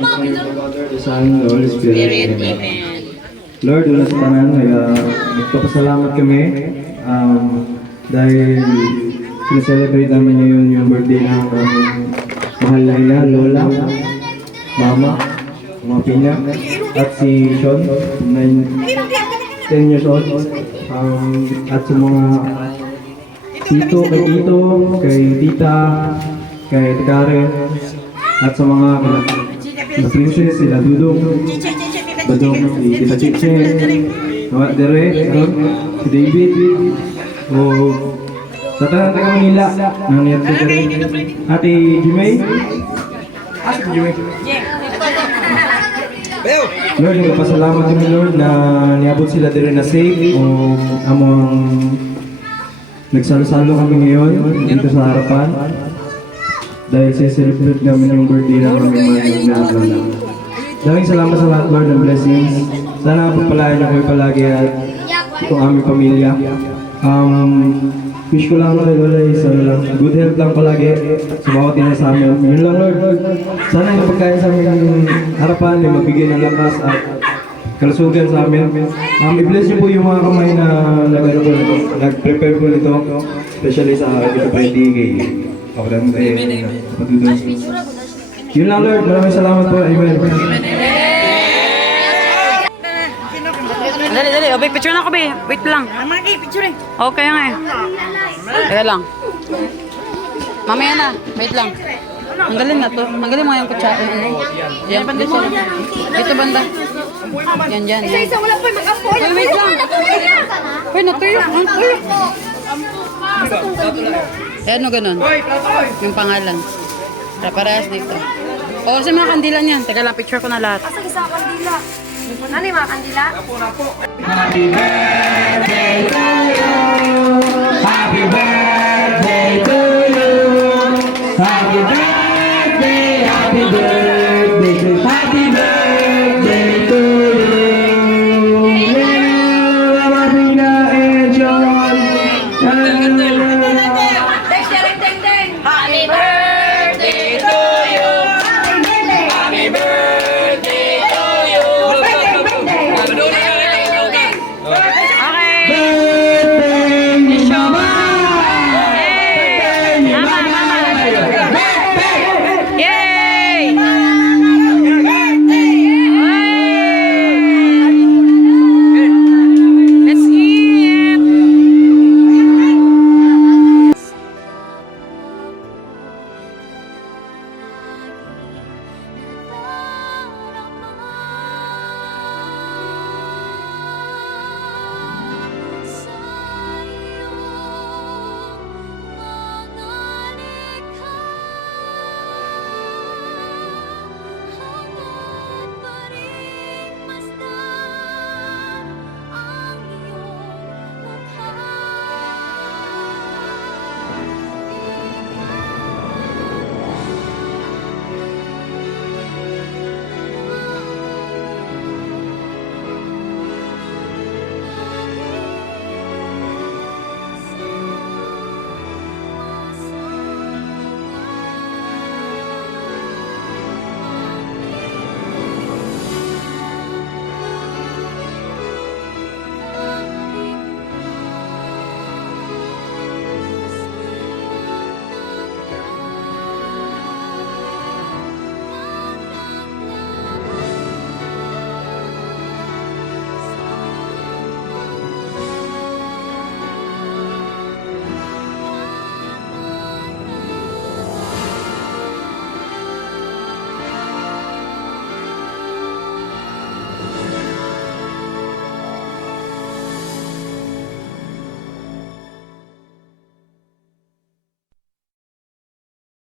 Father, the Son, the Holy Spirit. Amen. Lord, una sa tanan, nagpapasalamat kami dahil sineselebrate namin ngayon yung birthday ng mahal na ina, Lola, Mama, mga Pina, at si Sean, 10 years old, at sa mga tito, kay tito, kay tita, kay Karen, at sa mga princess, sila Dudong, si Tita Chiche, mga Dere, si David, o sa tanan taga Manila, nangyari si Dere, Ate Jimay, si Jimay. Lord, nagpasalamat kami Lord na niabot sila Dere na safe o among nagsalo-salo kami ngayon dito sa harapan dahil celebrate namin yung birthday na kami mga Maraming salamat sa lahat, Lord, ng blessings. Sana pagpalain niyo kayo palagi at itong aming pamilya. Wish ko lang, Lord, is good health lang palagi sa bawat ina sa amin. Yun lang, Lord. Sana yung pagkain sa aming harapan, yung magbigay ng lakas at kalusugan sa amin. I-bless niyo po yung mga kamay na nag-prepare po nito, especially sa ito birthday kay Abraham Patudong. Yun lang, Lord. Maraming salamat po. Amen. Dali. Obay, picture na ako, be. Wait lang. Picture eh. Okay nga eh. Teka lang. Mamaya na. Wait lang. Tanggalin na to. Tanggalin mo yung kutsara. Yan, dito. Dito banda. Yan. Isa wala po mag-apoy. Wait lang. Uy, natuyo. Ang tuyo. Ano ganun? Yung pangalan. Parehas dito. O, sa mga kandila niyan. Teka lang, picture ko na lahat. Asa isa kandila? Ano yung mga kandila? Happy birthday to you. Happy birthday.